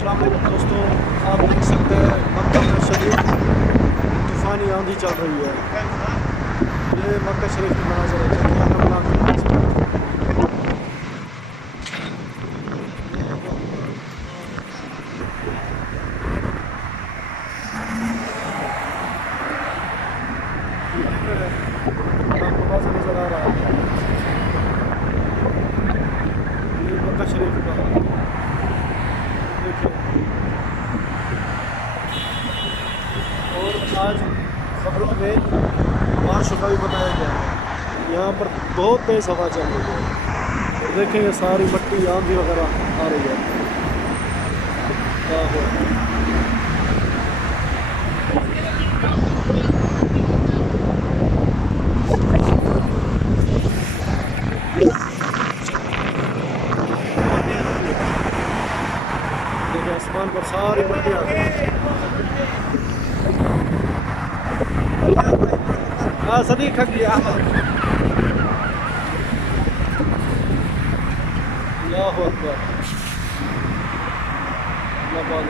अस्सलाम वालेकुम दोस्तों, आप देख सकते हैं मक्का में शदीद तूफ़ानी आंधी चल रही है। ये मक्का शरीफ की मनाज़र है, चलिए हम बनाते हैं। आपको बाज़ नज़र आ रहा है, ये मक्का शरीफ का देखिए। और आज खबरों में बारिश का भी बताया गया है। यहाँ पर बहुत तेज़ हवा चल रही है, देखें ये सारी मट्टी आंधी वगैरह आ रही है। क्या हुआ? देखिए आसमान पर सारी मट्टी आ गई। हाँ सदीक खक गया। अल्लाहु अकबर। अल्लाह पाक